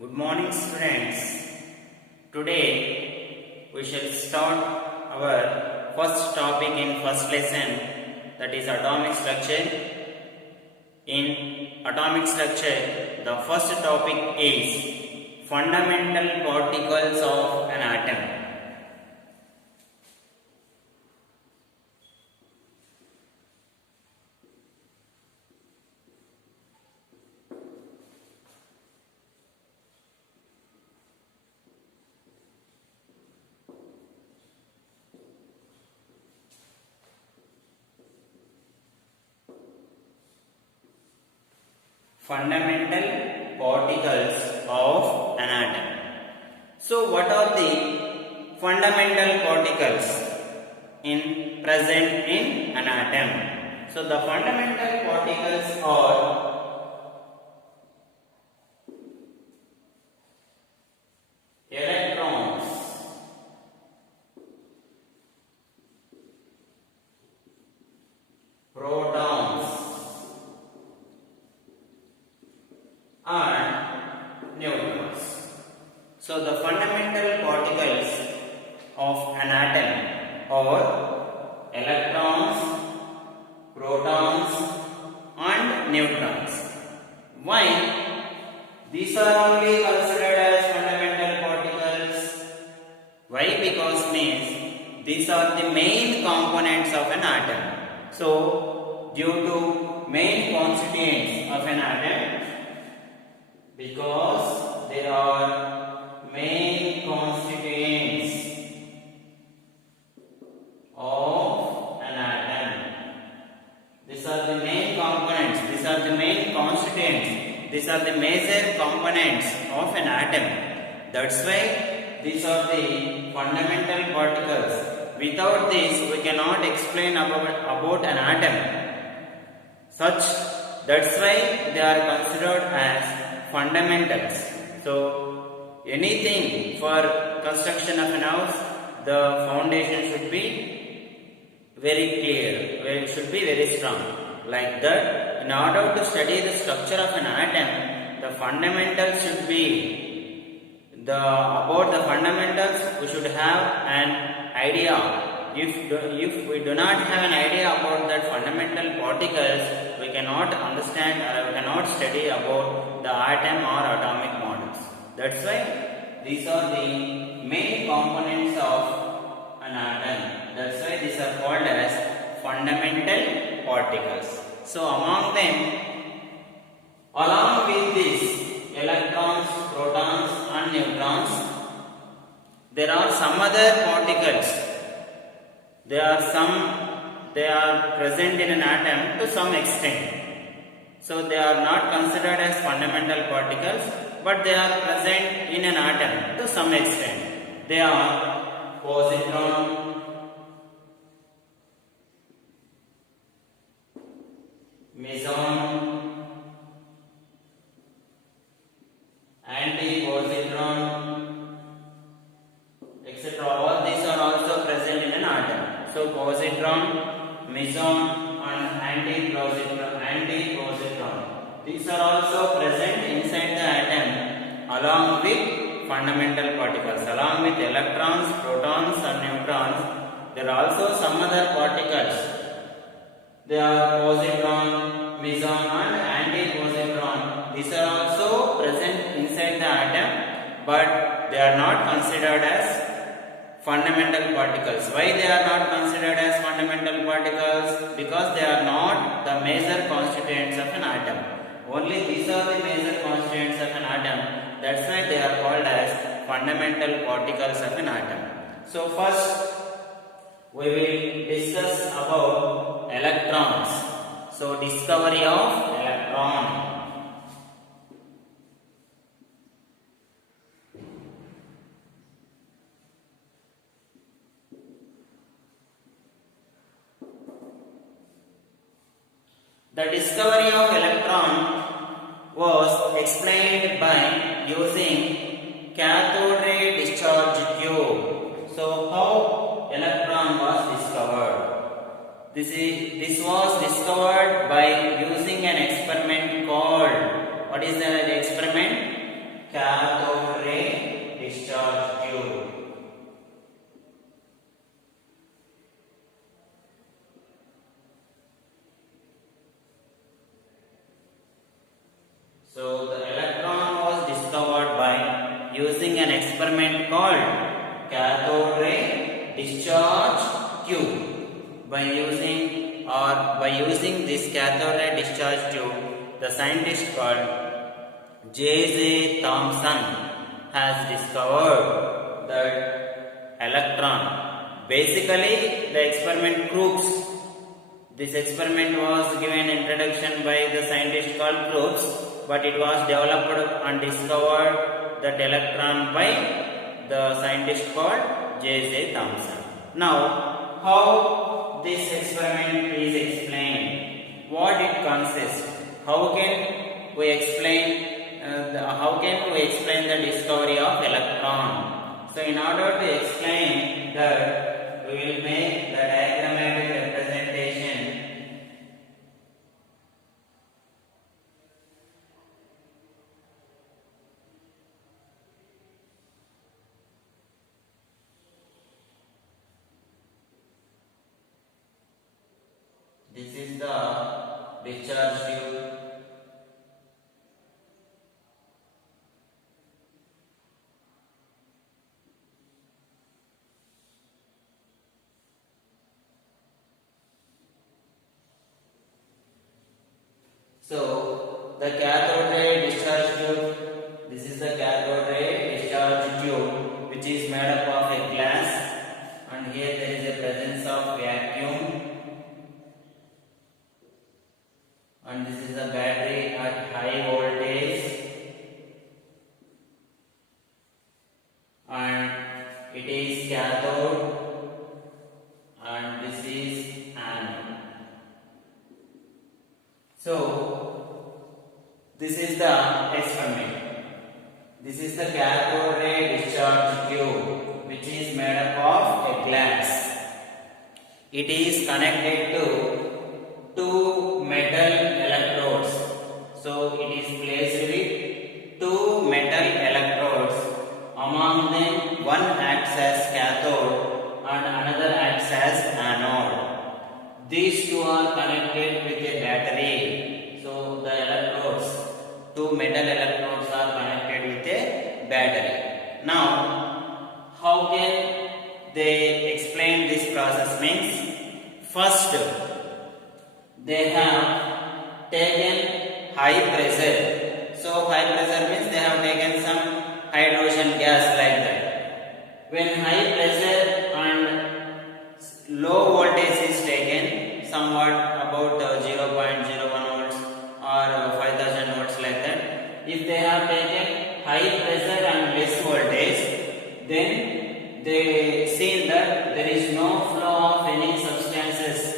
Good morning, students. Today we shall start our first topic in first lesson, that is atomic structure. In atomic structure, the first topic is fundamental particles of an atom. Fundamental particles of an atom. So what are the fundamental particles present in an atom? So the fundamental particles are electrons, protons and neutrons. So the fundamental particles of an atom are electrons, protons and neutrons. Why these are only considered as fundamental particles? Why? Because means these are the main components of an atom. So due to main constituents of an atom, because there are main constituents of an atom. These are the main components, these are the main constituents, these are the major components of an atom. That's why these are the fundamental particles. Without this, we cannot explain about an atom. That's why they are considered as fundamentals. So anything for construction of an house, the foundation should be very clear, it should be very strong. Like that, in order to study the structure of an atom, the fundamentals should be about the fundamentals we should have an idea. If we do not have an idea about that fundamental particles, we cannot understand or we cannot study about the atom or atomic models. That's why these are the main components of an atom. That's why these are called as fundamental particles. So among them, along with these electrons, protons and neutrons, there are some other particles. They are present in an atom to some extent. So they are not considered as fundamental particles, but they are present in an atom to some extent. They are positron, meson, antipositron, etc. All these are also present in an atom. So positron, meson and antipositron, these are also present inside the atom along with fundamental particles. Along with electrons, protons and neutrons, there are also some other particles. They are positron, meson and antipositron. These are also present inside the atom, but they are not considered as fundamental particles. Why they are not considered as fundamental particles? Because they are not the major constituents of an atom. Only these are the major constituents of an atom. That's why they are called as fundamental particles of an atom. So first we will discuss about electrons. So discovery of electron. The discovery of electron was explained by using cathode ray discharge tube. So how electron was discovered? This was discovered by using an experiment called, what is the experiment? cathode ray discharge tube. So the electron was discovered by using an experiment called cathode ray discharge tube. By using this cathode ray discharge tube, the scientist called J.J. Thomson has discovered that electron. Basically, the experiment proves. This experiment was given introduction by the scientist called Crookes, but it was developed and discovered that electron by the scientist called J.J. Thomson. Now, how this experiment is explained? What it consists? How can we explain? The discovery of electron? So, in order to explain that, we will make the diagrammatic representation. This is the discharge tube. So, the cathode ray discharge tube, this is the cathode ray discharge tube, which is made up of a glass, and here there is a presence of vacuum, and this is a battery at high voltage, and it is cathode, and this is anode. So, this is the experiment. This is the cathode ray discharge tube, which is made up of a glass. It is connected to two metal electrodes. So, it is placed with two metal electrodes. Among them, one acts as cathode and another acts as anode. These two are connected with a battery. So the electrodes, two metal electrodes are connected with a battery. Now, how can they explain this process? Means, first they have taken high pressure. So high pressure means they have taken some hydrogen gas like that. When high pressure and low voltage is taken, somewhat about 0.01 volts or 5000 volts like that. If they have taken high pressure and less voltage, then they see that there is no flow of any substances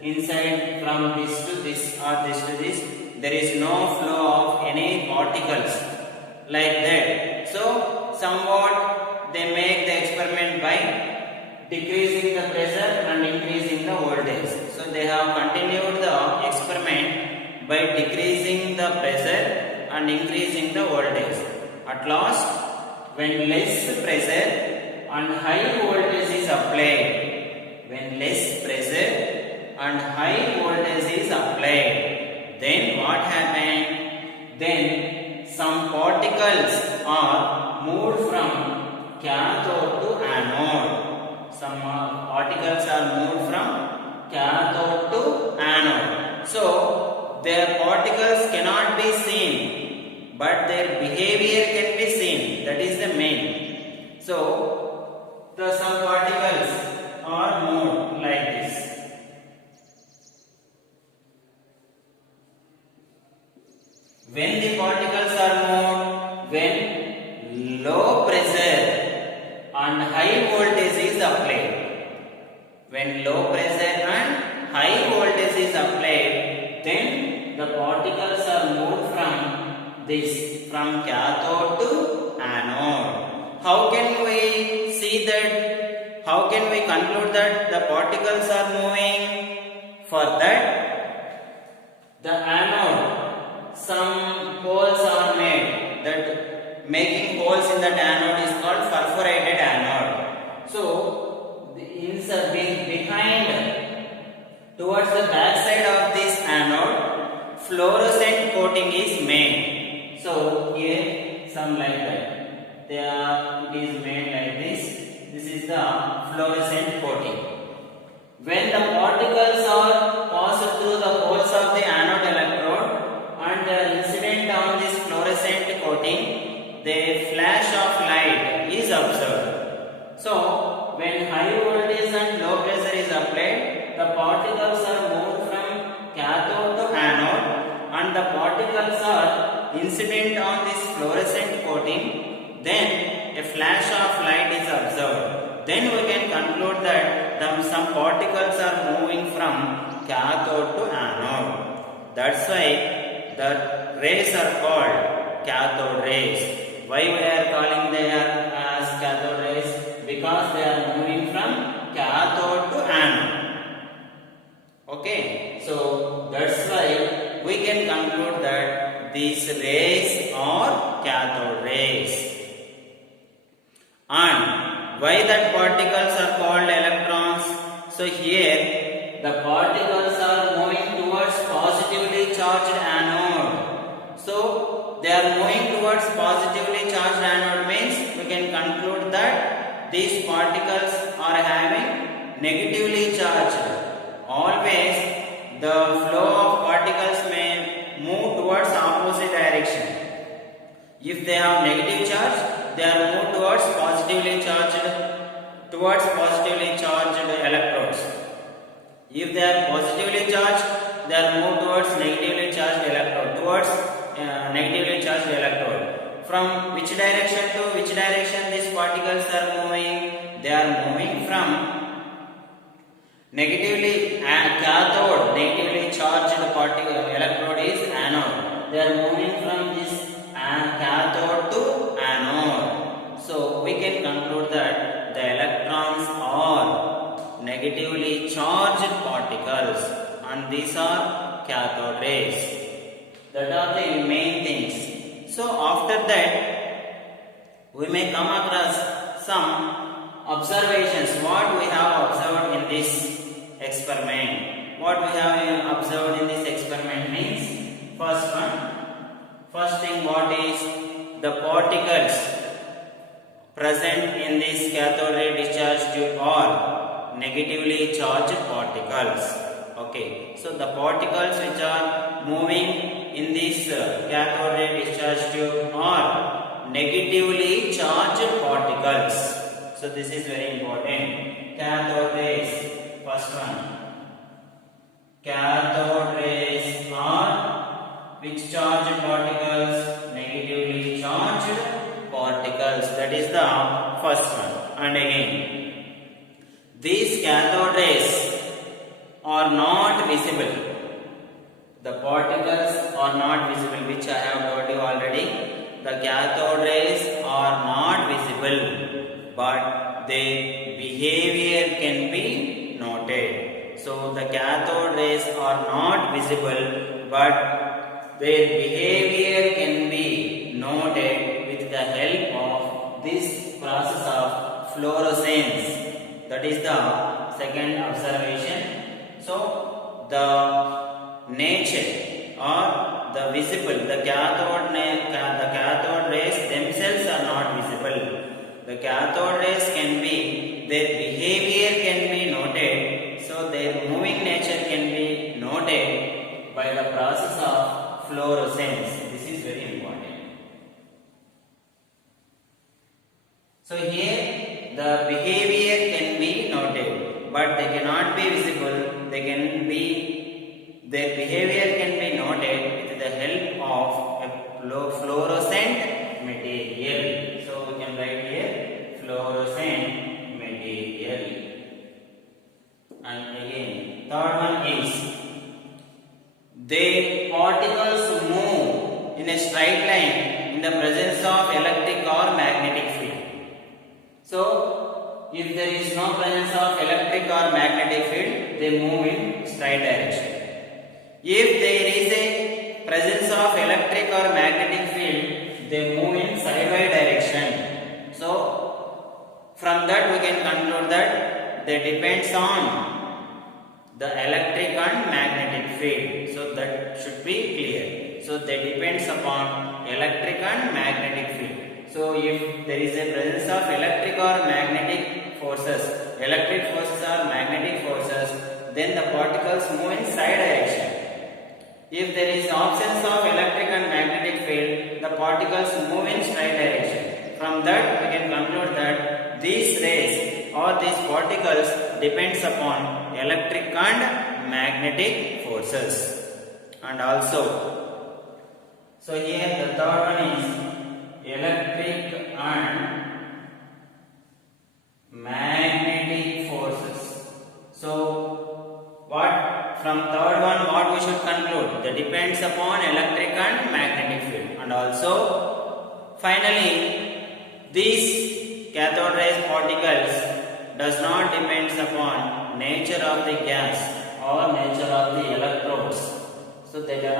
inside from this to this or this to this. There is no flow of any particles like that. So, somewhat they make the experiment by decreasing the pressure and increasing the voltage. So they have continued the experiment by decreasing the pressure and increasing the voltage. At last, when less pressure and high voltage is applied, then what happened? Then some particles are moved from cathode to anode. Some particles are moved from cathode to anode. So, their particles cannot be seen, but their behavior can be seen. That is the main. So, some particles are moved like this. When the particles are moved, when low pressure and high voltage is applied. When low pressure and high voltage is applied, then the particles are moved from cathode to anode. How can we see that? How can we conclude that the particles are moving? For that, the anode, some holes are made. That making holes in that anode is called perforated anode. So behind towards the back side of this anode, fluorescent coating is made. So here some like that. It is made like this. This is the fluorescent coating. When the particles are passed through the holes of the anode electrode and they are incident on this fluorescent coating, the flash of light is observed. So when high voltage and low pressure is applied, the particles are moved from cathode to anode and the particles are incident on this fluorescent coating. Then a flash of light is observed. Then we can conclude that some particles are moving from cathode to anode. That's why the rays are called cathode rays. Why we are calling them as cathode rays? Because they are moving from cathode to anode. Okay, so that's why we can conclude that these rays are cathode rays. And why that particles are called electrons? So here the particles are moving towards positively charged anode. So they are moving towards positively charged anode means we can conclude that these particles are having negatively charged. Always the flow of particles may move towards opposite direction. If they have negative charge, they are moved towards positively charged electrodes. If they are positively charged, they are moved towards negatively charged electrode. From which direction to which direction these particles are moving? They are moving from negatively cathode, negatively charged electrode is anode. They are moving from this cathode to anode. So we can conclude that the electrons are negatively charged particles and these are cathode rays. That are the main things. So after that we may come across some observations. What we have observed in this experiment. What we have observed in this experiment means first thing, what is the particles present in this cathode ray discharge tube are negatively charged particles. Okay, so the particles which are moving in this cathode ray discharge tube are negatively charged particles. So this is very important. Cathode rays. First one, cathode rays are which charged particles? Negatively charged particles. That is the first one. And again, these cathode rays are not visible. The particles are not visible, which I have told you already. The cathode rays are not visible, but their behavior can be noted. So the cathode rays are not visible, but their behavior can be noted with the help of this process of fluorescence. That is the second observation. So the nature or the visible, the cathode rays themselves are not visible. The cathode rays can be, their behavior can be noted, so their moving nature can be noted by the process of fluorescence. This is very important. So here the behavior can be noted, but they cannot be visible. Their behavior can be noted with the help of a fluorescent material. So we can write here fluorescent material. And again, third one is the particles move in a straight line in the presence of electric or magnetic field. So if there is no presence of electric or magnetic field, they move in straight direction. If there is a presence of electric or magnetic field, they move in sidewise direction. So from that we can conclude that they depends on the electric and magnetic field. So that should be clear. So they depends upon electric and magnetic field. So if there is a presence of electric or magnetic forces, electric forces or magnetic forces, then the particles move in side direction. If there is absence of electric and magnetic field, the particles move in straight direction. From that we can conclude that these rays or these particles depends upon electric and magnetic forces. And also, so here the third one is electric and magnetic forces. So what from third one what we should conclude? That depends upon electric and magnetic field. And also finally these cathode rays particles does not depends upon nature of the gas or nature of the electrodes. So they do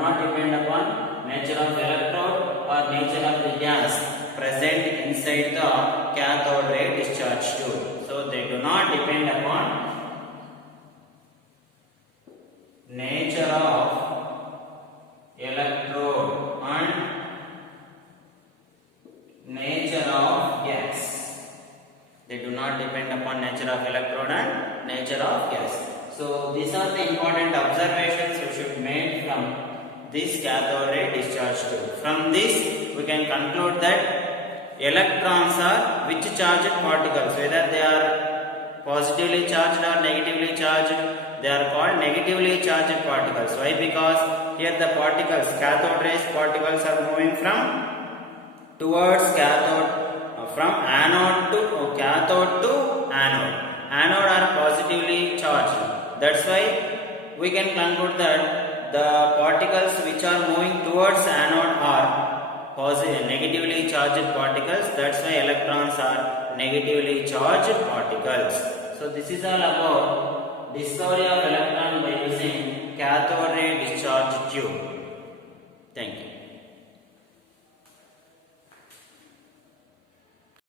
not depend upon nature of electrode or nature of the gas present inside the cathode ray discharge tube. So they do not depend upon nature of electrode and nature of gas. They do not depend upon nature of electrode and nature of gas. So these are the important observations we should make from this cathode ray discharge tube. From this we can conclude that electrons are which charged particles, whether they are positively charged or negatively charged, they are called negatively charged particles. Why? Because here the particles, cathode rays particles are moving from towards cathode, from anode to cathode to anode. Anode are positively charged. That's why we can conclude that the particles which are moving towards anode are negatively charged particles. That's why electrons are negatively charged particles. So this is all about discovery of electron by using cathode ray discharge tube.